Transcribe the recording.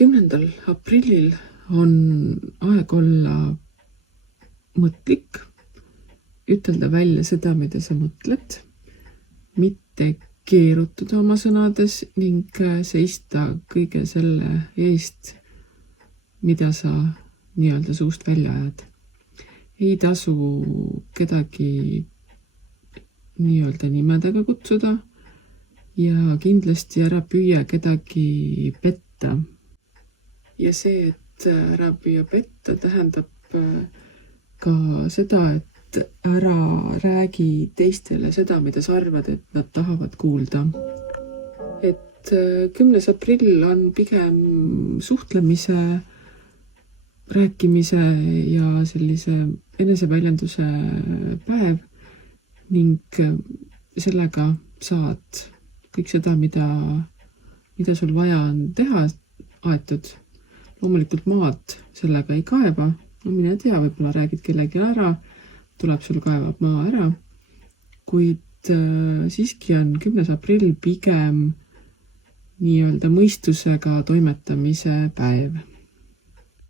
10. aprillil on aeg olla mõtlik, ütelda välja seda, mida sa mõtled, mitte keerutuda oma sõnades ning seista kõige selle eest, mida sa nii-öelda suust välja ajad. Ei tasu kedagi nii-öelda nimedega kutsuda ja kindlasti ära püüa kedagi petta. Ja see, et ära püüa petta, tähendab ka seda, et ära räägi teistele seda, mida sa arvad, et nad tahavad kuulda. Et 10. aprill on pigem suhtlemise, rääkimise ja sellise eneseväljenduse päev ning sellega saad kõik seda, mida sul vaja on teha, aetud. Loomulikult maad sellega ei kaeba, no mine tea, võib-olla räägid kellegi ära, tuleb sul kaevab maa ära, kuid siiski on 10. aprill pigem nii-öelda mõistusega toimetamise päev.